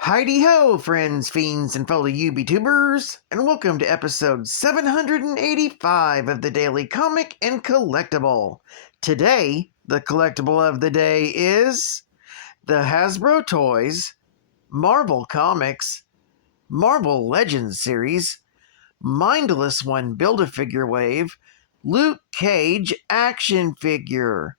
Heidi-ho, friends, fiends, and fellow UBTubers, and welcome to episode 785 of the Daily Comic and Collectible. Today, the collectible of the day is the Hasbro Toys, Marvel Comics, Marvel Legends series, Mindless One Build-A-Figure Wave, Luke Cage action figure.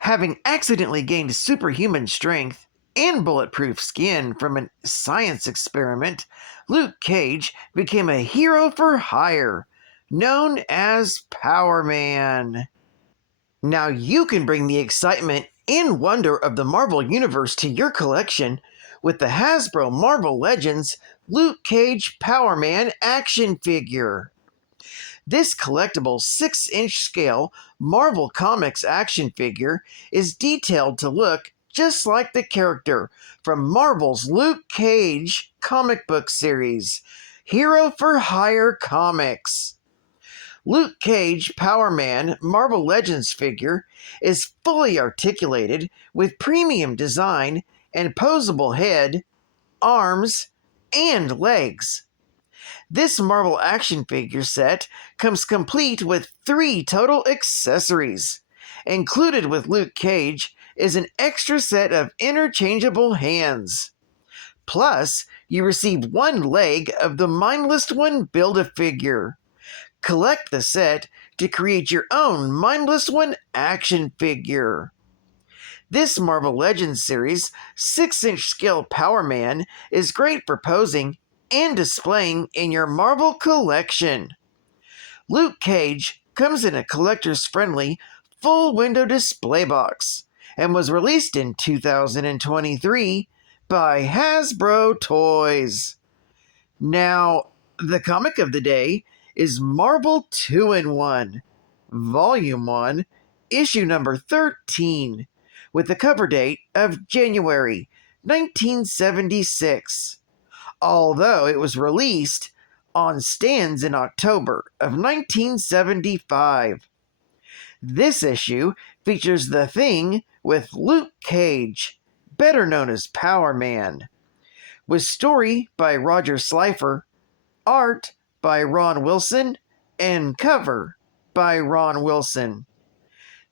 Having accidentally gained superhuman strength and bulletproof skin from a science experiment, Luke Cage became a hero for hire, known as Power Man. Now you can bring the excitement and wonder of the Marvel Universe to your collection with the Hasbro Marvel Legends Luke Cage Power Man action figure. This collectible 6-inch scale Marvel Comics action figure is detailed to look just like the character from Marvel's Luke Cage comic book series, Hero for Hire Comics. Luke Cage Power Man Marvel Legends figure is fully articulated with premium design and posable head, arms, and legs. This Marvel action figure set comes complete with 3 total accessories. Included with Luke Cage is an extra set of interchangeable hands. Plus, you receive 1 leg of the Mindless One Build-A-Figure. Collect the set to create your own Mindless One action figure. This Marvel Legends series 6-inch scale Power Man is great for posing and displaying in your Marvel collection. Luke Cage comes in a collector's friendly full window display box and was released in 2023 by Hasbro Toys. Now, the comic of the day is Marvel 2-in-1, Volume 1, issue number 13, with the cover date of January 1976. Although it was released on stands in October of 1975. This issue features The Thing with Luke Cage, better known as Power Man, with story by Roger Slifer, art by Ron Wilson, and cover by Ron Wilson.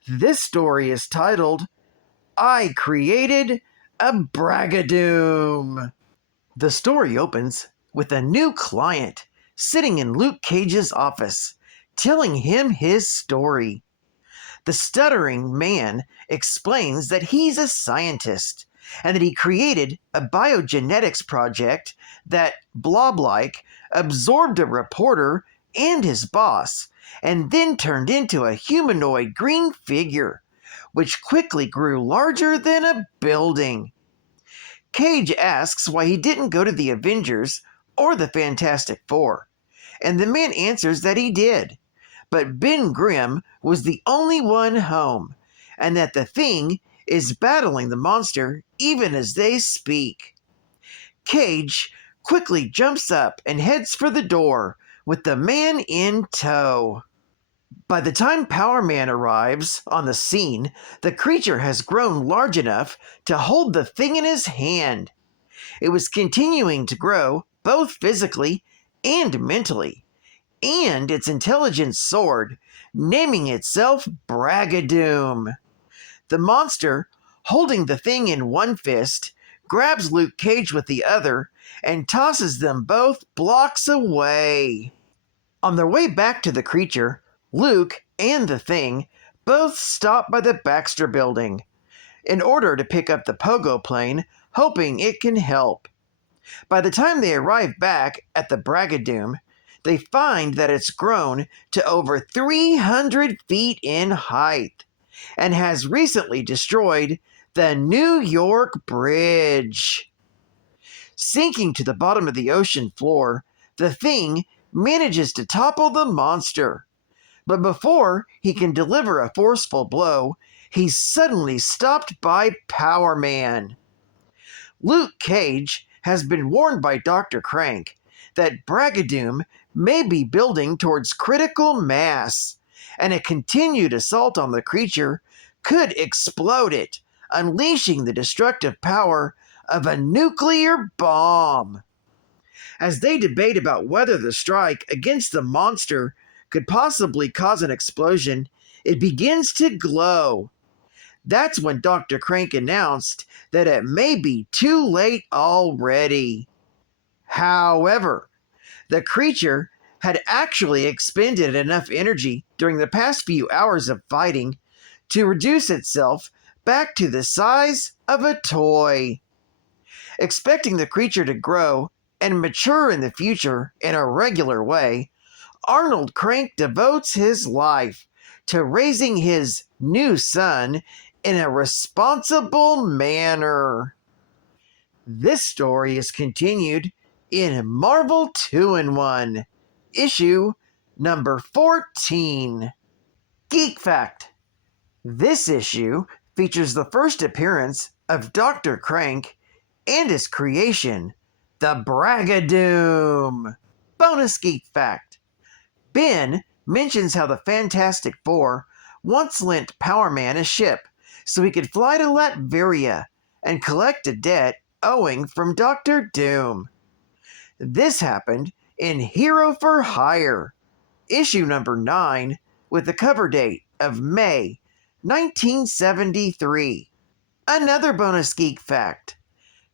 This story is titled, I Created a BRAGGADOOM. The story opens with a new client sitting in Luke Cage's office, telling him his story. The stuttering man explains that he's a scientist and that he created a biogenetics project that, blob-like, absorbed a reporter and his boss, and then turned into a humanoid green figure, which quickly grew larger than a building. Cage asks why he didn't go to the Avengers or the Fantastic Four, and the man answers that he did, but Ben Grimm was the only one home, and that the Thing is battling the monster even as they speak. Cage quickly jumps up and heads for the door with the man in tow. By the time Power Man arrives on the scene, the creature has grown large enough to hold the Thing in his hand. It was continuing to grow, both physically and mentally, and its intelligence soared, naming itself Braggadoom. The monster, holding the Thing in one fist, grabs Luke Cage with the other and tosses them both blocks away. On their way back to the creature, Luke and the Thing both stop by the Baxter Building in order to pick up the pogo plane, hoping it can help. By the time they arrive back at the Braggadoom, they find that it's grown to over 300 feet in height and has recently destroyed the New York Bridge. Sinking to the bottom of the ocean floor, the Thing manages to topple the monster. But before he can deliver a forceful blow, he's suddenly stopped by Power Man. Luke Cage has been warned by Dr. Crank that Braggadoom may be building towards critical mass, and a continued assault on the creature could explode it, unleashing the destructive power of a nuclear bomb. As they debate about whether the strike against the monster could possibly cause an explosion, it begins to glow. That's when Dr. Crank announced that it may be too late already. However, the creature had actually expended enough energy during the past few hours of fighting to reduce itself back to the size of a toy. Expecting the creature to grow and mature in the future in a regular way, Arnold Crank devotes his life to raising his new son in a responsible manner. This story is continued in Marvel 2-in-1, issue number 14. Geek Fact. This issue features the first appearance of Dr. Crank and his creation, the BRAGGADOOM. Bonus Geek Fact. Ben mentions how the Fantastic Four once lent Power Man a ship so he could fly to Latveria and collect a debt owing from Dr. Doom. This happened in Hero for Hire, issue number 9, with the cover date of May 1973. Another bonus geek fact.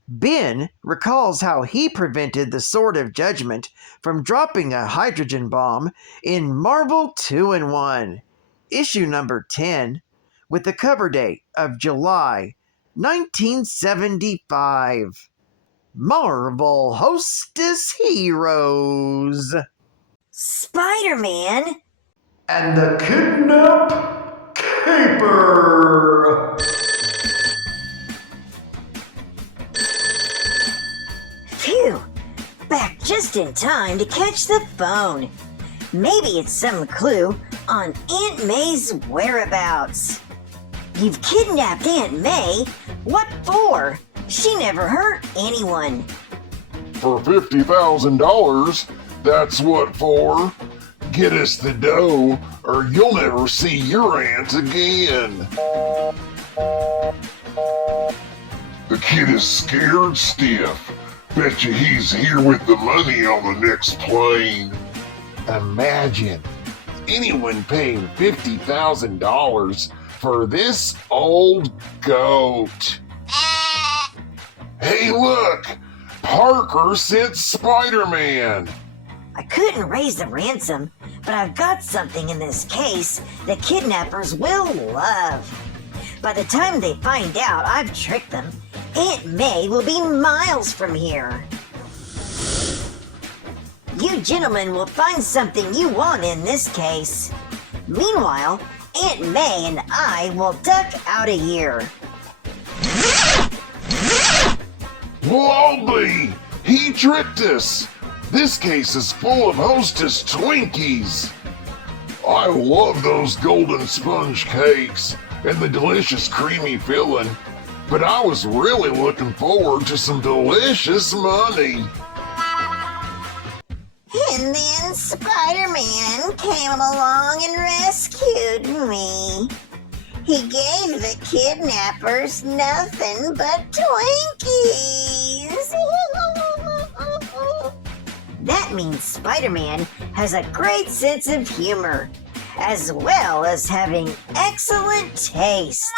Ben recalls how he prevented the Sword of Judgment from dropping a hydrogen bomb in Marvel 2-in-1, issue number 10, with the cover date of July 1975. Marvel Hostess Heroes. Spider-Man And the Kidnap Caper. Phew! Back just in time to catch the phone. Maybe it's some clue on Aunt May's whereabouts. You've kidnapped Aunt May? What for? She never hurt anyone. For $50,000, that's what for. Get us the dough, or you'll never see your aunt again. The kid is scared stiff. Betcha he's here with the money on the next plane. Imagine anyone paying $50,000 for this old goat. Hey, look! Parker sent Spider-Man! I couldn't raise the ransom, but I've got something in this case the kidnappers will love. By the time they find out I've tricked them, Aunt May will be miles from here. You gentlemen will find something you want in this case. Meanwhile, Aunt May and I will duck out of here. Wobby! He tricked us! This case is full of Hostess Twinkies! I love those golden sponge cakes and the delicious creamy filling, but I was really looking forward to some delicious money. And then Spider-Man came along and rescued me. He gave the kidnappers nothing but Twinkies. That means Spider-Man has a great sense of humor, as well as having excellent taste.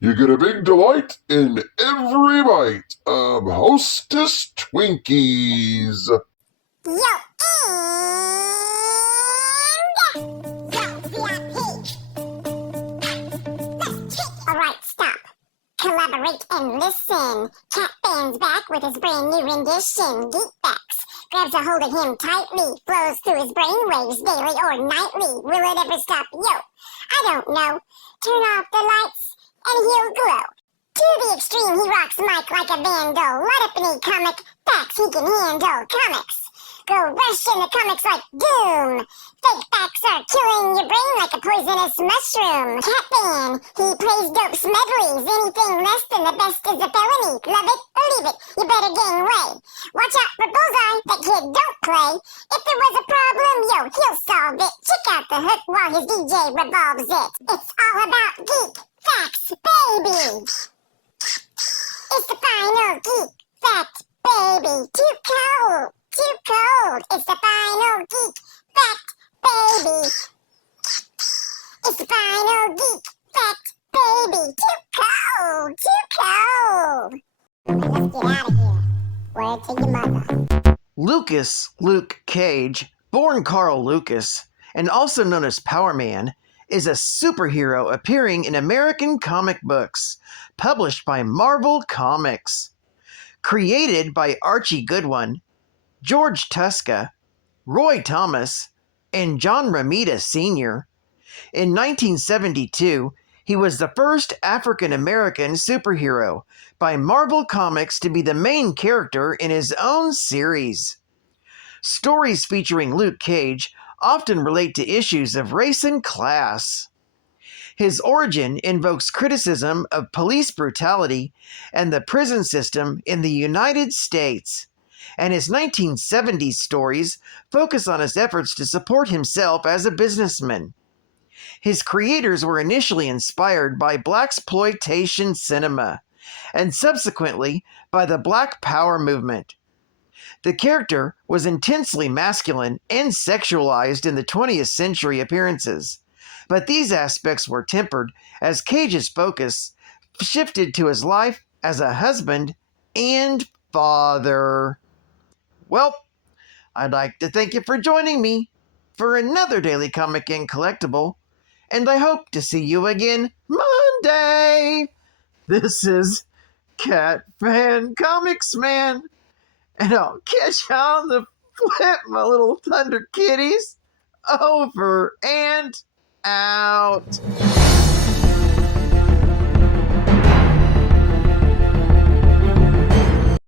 You get a big delight in every bite of Hostess Twinkies. Yo, alright, stop. Collaborate and listen. Cat Band's back with his brand new rendition, Geek Facts. Grabs a hold of him tightly, flows through his brainwaves daily or nightly. Will it ever stop? Yo, I don't know. Turn off the lights and he'll glow. To the extreme, he rocks Mike like a vandal. Light up any comic facts he can handle. Comics go rush in the comics like doom. Fake facts are killing your brain like a poisonous mushroom. Cat Band, he plays dope medleys. Anything less than the best is a felony. Love it or leave it, you better gain weight. Watch out for Bullseye, that kid don't play. If there was a problem, yo, he'll solve it. Check out the hook while his DJ revolves it. It's all about geek facts, baby. It's the final geek fact, baby. Too cold, too cold. It's the final geek fact, baby. It's the final geek fact, baby. Too cold, too cold. Let's get out of here. Word to your mother. Lucas Luke Cage, born Carl Lucas, and also known as Power Man, is a superhero appearing in American comic books, published by Marvel Comics. Created by Archie Goodwin, George Tuska, Roy Thomas, and John Romita Sr. In 1972, he was the first African-American superhero by Marvel Comics to be the main character in his own series. Stories featuring Luke Cage often relate to issues of race and class. His origin invokes criticism of police brutality and the prison system in the United States, and his 1970s stories focus on his efforts to support himself as a businessman. His creators were initially inspired by blaxploitation cinema, and subsequently by the Black Power movement. The character was intensely masculine and sexualized in the 20th century appearances, but these aspects were tempered as Cage's focus shifted to his life as a husband and father. Well, I'd like to thank you for joining me for another Daily Comic and Collectible, and I hope to see you again Monday. This is Cat Fan Comics Man, and I'll catch you on the flip, my little thunder kitties. Over and out.